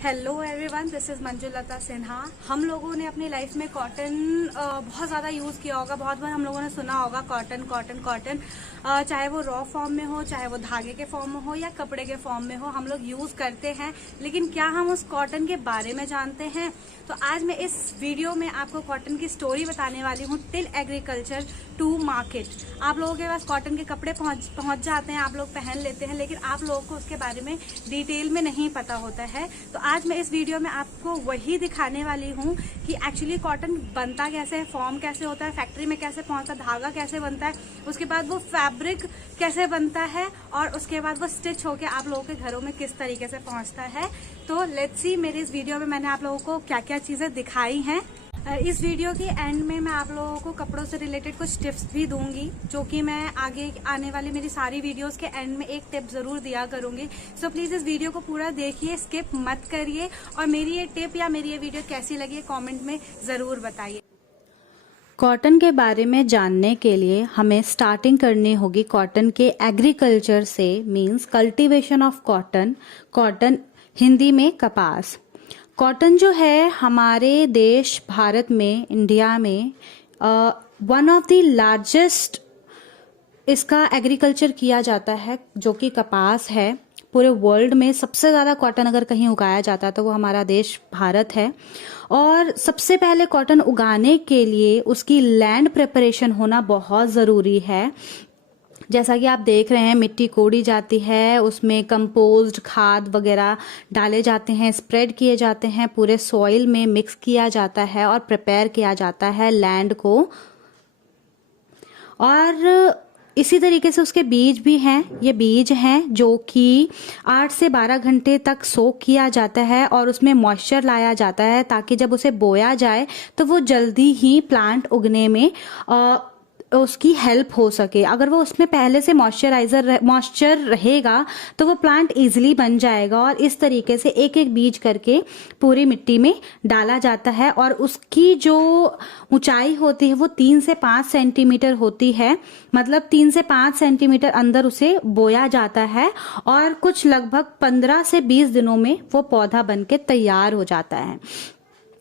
Hello everyone, this is Manjulata Sinha. हम लोगों ने अपनी लाइफ में कॉटन बहुत ज़्यादा यूज़ किया होगा। बहुत बार हम लोगों ने सुना होगा कॉटन कॉटन कॉटन, चाहे वो रॉ फॉर्म में हो, चाहे वो धागे के फॉर्म में हो या कपड़े के फॉर्म में हो, हम लोग यूज़ करते हैं। लेकिन क्या हम उस कॉटन के बारे में जानते हैं? तो आज मैं इस वीडियो में आपको कॉटन की स्टोरी बताने वाली हूँ, टिल एग्रीकल्चर टू मार्केट। आप लोगों के पास कॉटन के कपड़े पहुँच जाते हैं, आप लोग पहन लेते हैं, लेकिन आप लोगों को उसके बारे में डिटेल में नहीं पता होता है। तो आज मैं इस वीडियो में आपको वही दिखाने वाली हूँ कि एक्चुअली कॉटन बनता कैसे है, फॉर्म कैसे होता है, फैक्ट्री में कैसे पहुँचता है, धागा कैसे बनता है, उसके बाद वो फैब्रिक कैसे बनता है और उसके बाद वो स्टिच होके आप लोगों के घरों में किस तरीके से पहुँचता है। तो लेट्स सी, मेरी इस वीडियो में मैंने आप लोगों को क्या क्या चीज़ें दिखाई हैं। इस वीडियो के एंड में मैं आप लोगों को कपड़ों से रिलेटेड कुछ टिप्स भी दूंगी, जो कि मैं आगे आने वाली मेरी सारी वीडियोस के एंड में एक टिप जरूर दिया करूंगी। सो प्लीज इस वीडियो को पूरा देखिए, स्किप मत करिए, और मेरी ये टिप या मेरी ये वीडियो कैसी लगी कमेंट में जरूर बताइए। कॉटन के बारे में जानने के लिए हमें स्टार्टिंग करनी होगी कॉटन के एग्रीकल्चर से, means cultivation of cotton. Cotton Hindi में कपास। कॉटन जो है हमारे देश भारत में, इंडिया में वन ऑफ द लार्जेस्ट इसका एग्रीकल्चर किया जाता है, जो कि कपास है। पूरे वर्ल्ड में सबसे ज़्यादा कॉटन अगर कहीं उगाया जाता है तो वो हमारा देश भारत है। और सबसे पहले कॉटन उगाने के लिए उसकी लैंड प्रिपरेशन होना बहुत ज़रूरी है। जैसा कि आप देख रहे हैं, मिट्टी कोड़ी जाती है, उसमें कंपोस्ट खाद वगैरह डाले जाते हैं, स्प्रेड किए जाते हैं, पूरे सॉइल में मिक्स किया जाता है और प्रिपेयर किया जाता है लैंड को। और इसी तरीके से उसके बीज भी हैं। ये बीज हैं जो कि 8 से 12 घंटे तक सोक किया जाता है और उसमें मॉइस्चर लाया जाता है, ताकि जब उसे बोया जाए तो वो जल्दी ही प्लांट उगने में उसकी हेल्प हो सके। अगर वो उसमें पहले से मॉइस्चर रहेगा तो वो प्लांट इजीली बन जाएगा। और इस तरीके से एक एक बीज करके पूरी मिट्टी में डाला जाता है, और उसकी जो ऊंचाई होती है वो 3 से 5 सेंटीमीटर होती है। मतलब 3 से 5 सेंटीमीटर अंदर उसे बोया जाता है, और कुछ लगभग 15 से 20 दिनों में वो पौधा बन के तैयार हो जाता है।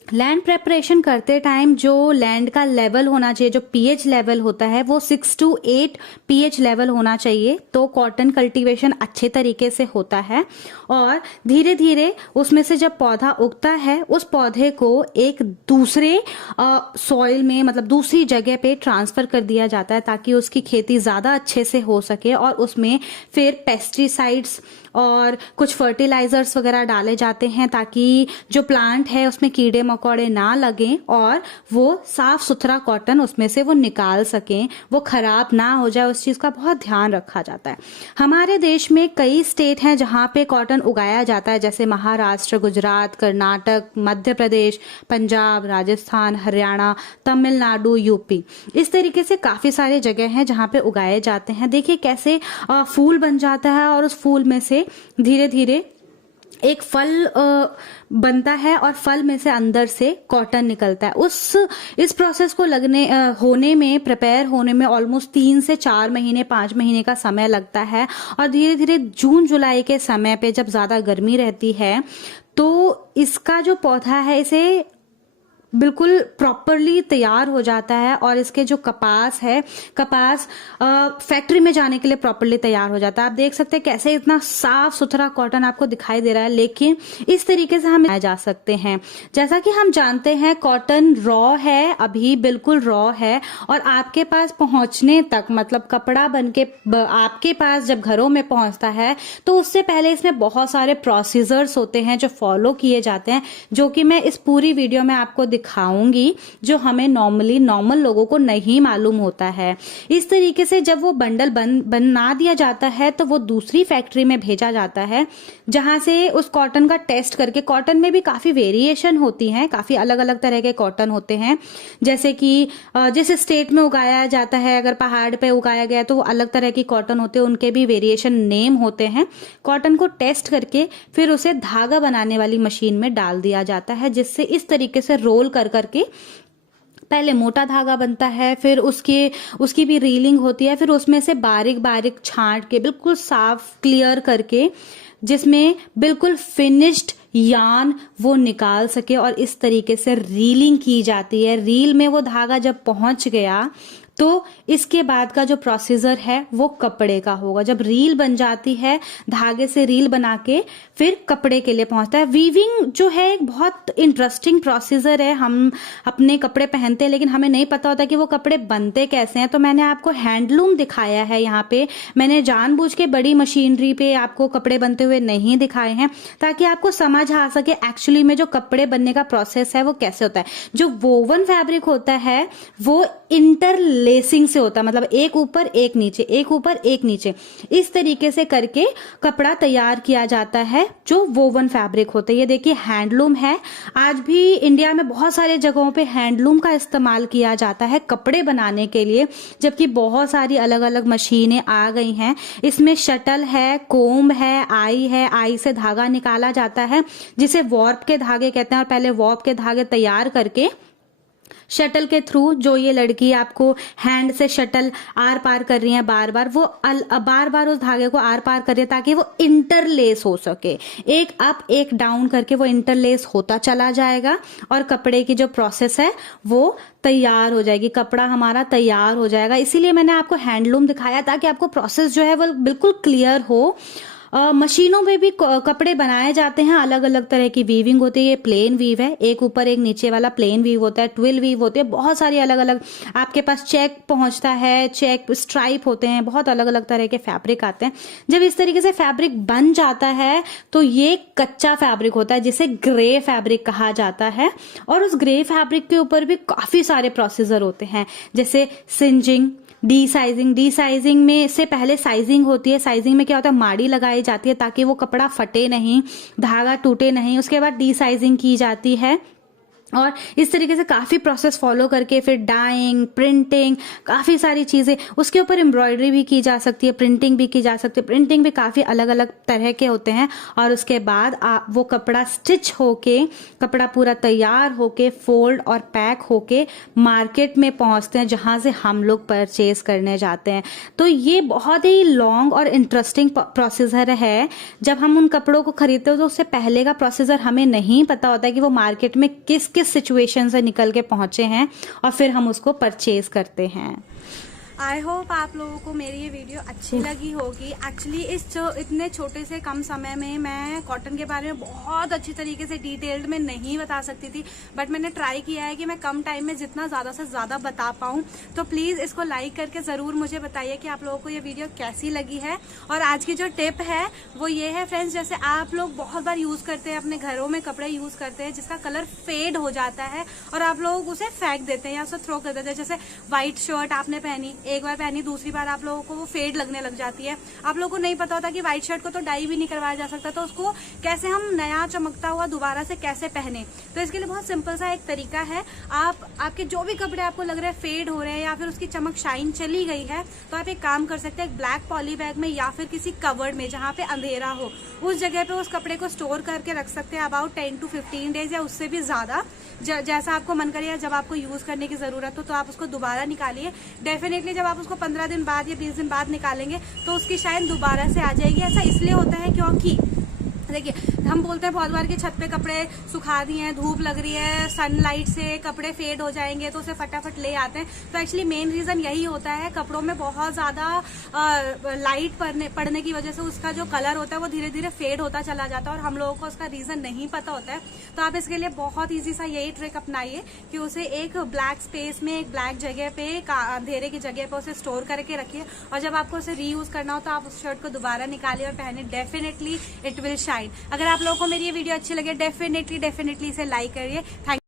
लैंड प्रेपरेशन करते टाइम जो लैंड का लेवल होना चाहिए, जो पीएच लेवल होता है, वो 6 to 8 पीएच लेवल होना चाहिए, तो कॉटन कल्टीवेशन अच्छे तरीके से होता है। और धीरे धीरे उसमें से जब पौधा उगता है, उस पौधे को एक दूसरे सॉइल में, मतलब दूसरी जगह पे ट्रांसफर कर दिया जाता है, ताकि उसकी खेती ज्यादा अच्छे से हो सके। और उसमें फिर पेस्टिसाइड्स और कुछ फर्टिलाइजर्स वगैरह डाले जाते हैं, ताकि जो प्लांट है उसमें कीड़े मकोड़े ना लगें और वो साफ सुथरा कॉटन उसमें से वो निकाल सकें, वो खराब ना हो जाए, उस चीज का बहुत ध्यान रखा जाता है। हमारे देश में कई स्टेट हैं जहां पे कॉटन उगाया जाता है, जैसे महाराष्ट्र, गुजरात, कर्नाटक, मध्य प्रदेश, पंजाब, राजस्थान, हरियाणा, तमिलनाडु, यूपी। इस तरीके से काफी सारे जगह हैं जहां पे उगाए जाते हैं। देखिए कैसे फूल बन जाता है, और उस फूल में से धीरे धीरे एक फल बनता है, और फल में से अंदर से कॉटन निकलता है। इस प्रोसेस को होने में, प्रिपेयर होने में ऑलमोस्ट 3 से 4 महीने, 5 महीने का समय लगता है। और धीरे धीरे जून जुलाई के समय पे जब ज्यादा गर्मी रहती है, तो इसका जो पौधा है इसे बिल्कुल प्रॉपरली तैयार हो जाता है, और इसके जो कपास है, कपास फैक्ट्री में जाने के लिए प्रॉपरली तैयार हो जाता है। आप देख सकते हैं कैसे इतना साफ सुथरा कॉटन आपको दिखाई दे रहा है, लेकिन इस तरीके से हम जा सकते हैं। जैसा कि हम जानते हैं कॉटन रॉ है, अभी बिल्कुल रॉ है, और आपके पास पहुंचने तक, मतलब कपड़ा बन के आपके पास जब घरों में पहुंचता है, तो उससे पहले इसमें बहुत सारे प्रोसीजर्स होते हैं जो फॉलो किए जाते हैं, जो कि मैं इस पूरी वीडियो में आपको दिखाऊंगी, जो हमें नॉर्मल लोगों को नहीं मालूम होता है। इस तरीके से जब वो बंडल बना दिया जाता है, तो वो दूसरी फैक्ट्री में भेजा जाता है, जहां से उस कॉटन का टेस्ट करके, कॉटन में भी काफी वेरिएशन होती है, काफी अलग अलग तरह के कॉटन होते हैं। जैसे कि जिस स्टेट में उगाया जाता है, अगर पहाड़ पे उगाया गया तो वो अलग तरह की कॉटन होते हैं, उनके भी वेरिएशन नेम होते हैं। कॉटन को टेस्ट करके फिर उसे धागा बनाने वाली मशीन में डाल दिया जाता है, जिससे इस तरीके से रोल कर करके पहले मोटा धागा बनता है, फिर उसकी भी रीलिंग होती है, फिर उसमें से बारीक बारीक छांट के बिल्कुल साफ क्लियर करके जिसमें बिल्कुल फिनिश्ड यार्न वो निकाल सके, और इस तरीके से रीलिंग की जाती है। रील में वो धागा जब पहुंच गया तो इसके बाद का जो प्रोसीजर है वो कपड़े का होगा। जब रील बन जाती है, धागे से रील बना के फिर कपड़े के लिए पहुंचता है। वीविंग जो है एक बहुत इंटरेस्टिंग प्रोसीजर है। हम अपने कपड़े पहनते हैं लेकिन हमें नहीं पता होता कि वो कपड़े बनते कैसे हैं। तो मैंने आपको हैंडलूम दिखाया है यहाँ पे। मैंने जानबूझ के बड़ी मशीनरी पे आपको कपड़े बनते हुए नहीं दिखाए हैं ताकि आपको समझ आ सके एक्चुअली में जो कपड़े बनने का प्रोसेस है वो कैसे होता है। जो वोवन फैब्रिक होता है वो इंटरलेसिंग से होता है, मतलब एक ऊपर एक नीचे, एक ऊपर एक नीचे, इस तरीके से करके कपड़ा तैयार किया जाता है जो वोवन फैब्रिक होता है। ये देखिए हैंडलूम है। आज भी इंडिया में बहुत सारे जगहों पे हैंडलूम का इस्तेमाल किया जाता है कपड़े बनाने के लिए, जबकि बहुत सारी अलग अलग मशीनें आ गई हैं। इसमें शटल है, कोम्ब है, आई से धागा निकाला जाता है जिसे वॉर्प के धागे कहते हैं। और पहले वॉर्प के धागे तैयार करके शटल के थ्रू, जो ये लड़की आपको हैंड से शटल आर पार कर रही है बार बार, वो बार बार उस धागे को आर पार कर रही है ताकि वो इंटरलेस हो सके। एक अप एक डाउन करके वो इंटरलेस होता चला जाएगा और कपड़े की जो प्रोसेस है वो तैयार हो जाएगी, कपड़ा हमारा तैयार हो जाएगा। इसीलिए मैंने आपको हैंडलूम दिखाया ताकि आपको प्रोसेस जो है वो बिल्कुल क्लियर हो। मशीनों में भी कपड़े बनाए जाते हैं, अलग अलग तरह की वीविंग होती है। ये प्लेन वीव है, एक ऊपर एक नीचे वाला प्लेन वीव होता है, ट्विल वीव होते हैं, बहुत सारी अलग अलग। आपके पास चेक पहुंचता है, चेक स्ट्राइप होते हैं, बहुत अलग अलग तरह के फैब्रिक आते हैं। जब इस तरीके से फैब्रिक बन जाता है तो ये कच्चा फैब्रिक होता है जिसे ग्रे फैब्रिक कहा जाता है। और उस ग्रे फैब्रिक के ऊपर भी काफी सारे प्रोसीजर होते हैं, जैसे सिंजिंग, डी साइजिंग में से पहले साइजिंग होती है। साइजिंग में क्या होता है, माड़ी लगाई जाती है ताकि वो कपड़ा फटे नहीं, धागा टूटे नहीं। उसके बाद डी साइजिंग की जाती है और इस तरीके से काफ़ी प्रोसेस फॉलो करके फिर डाइंग, प्रिंटिंग, काफ़ी सारी चीज़ें। उसके ऊपर एम्ब्रॉयडरी भी की जा सकती है, प्रिंटिंग भी की जा सकती है। प्रिंटिंग भी काफ़ी अलग अलग तरह के होते हैं। और उसके बाद वो कपड़ा स्टिच होके, कपड़ा पूरा तैयार होके, फोल्ड और पैक होके मार्केट में पहुंचते हैं जहां से हम लोग परचेज करने जाते हैं। तो ये बहुत ही लॉन्ग और इंटरेस्टिंग प्रोसीजर है। जब हम उन कपड़ों को खरीदते हो तो उससे पहले का प्रोसीजर हमें नहीं पता होता है कि वो मार्केट में किस सिचुएशन से निकल के पहुंचे हैं और फिर हम उसको परचेज करते हैं। आई होप आप लोगों को मेरी ये वीडियो अच्छी लगी होगी। एक्चुअली इतने छोटे से कम समय में मैं कॉटन के बारे में बहुत अच्छी तरीके से डिटेल्ड में नहीं बता सकती थी, बट मैंने ट्राई किया है कि मैं कम टाइम में जितना ज़्यादा से ज़्यादा बता पाऊँ। तो प्लीज़ इसको लाइक करके ज़रूर मुझे बताइए कि आप लोगों को ये वीडियो कैसी लगी है। और आज की जो टिप है वो ये है फ्रेंड्स, जैसे आप लोग बहुत बार यूज़ करते हैं, अपने घरों में कपड़े यूज़ करते हैं जिसका कलर फेड हो जाता है और आप लोग उसे फेंक देते हैं या उसे थ्रो कर देते हैं। जैसे व्हाइट शर्ट आपने पहनी, एक बार पहनी, दूसरी बार आप लोगों को वो फेड लगने लग जाती है। आप लोगों को नहीं पता होता कि व्हाइट शर्ट को तो डाई भी नहीं करवाया जा सकता, तो उसको कैसे हम नया चमकता हुआ दोबारा से कैसे पहने। तो इसके लिए बहुत सिंपल सा एक तरीका है। आपके जो भी कपड़े आपको लग रहे हैं फेड हो रहे हैं या फिर उसकी चमक शाइन चली गई है, तो आप एक काम कर सकते हैं, एक ब्लैक पॉली बैग में या फिर किसी कवर्ड में जहाँ पे अंधेरा हो, उस जगह पे उस कपड़े को स्टोर करके रख सकते हैं अबाउट 10 to 15 डेज या उससे भी ज्यादा। जैसा आपको मन करे या जब आपको यूज करने की जरूरत हो तो आप उसको दोबारा निकालिए। डेफिनेटली जब आप उसको 15 दिन बाद या 20 दिन बाद निकालेंगे तो उसकी शाइन दोबारा से आ जाएगी। ऐसा इसलिए होता है क्योंकि देखिए, हम बोलते हैं बहुत बार कि छत पे कपड़े सुखा दिए हैं, धूप लग रही है, सनलाइट से कपड़े फेड हो जाएंगे तो उसे फटाफट ले आते हैं। तो एक्चुअली मेन रीजन यही होता है, कपड़ों में बहुत ज्यादा लाइट पड़ने की वजह से उसका जो कलर होता है वो धीरे धीरे फेड होता चला जाता है और हम लोगों को उसका रीजन नहीं पता होता है। तो आप इसके लिए बहुत ईजी सा यही ट्रिक अपनाइए कि उसे एक ब्लैक स्पेस में, एक ब्लैक जगह पे, अंधेरे की जगह पे उसे स्टोर करके रखिए और जब आपको उसे रीयूज करना हो तो आप उस शर्ट को दोबारा निकालिए और पहने। Definitely it will shine. अगर आप लोगों को मेरी ये वीडियो अच्छी लगे डेफिनेटली इसे लाइक करिए। थैंक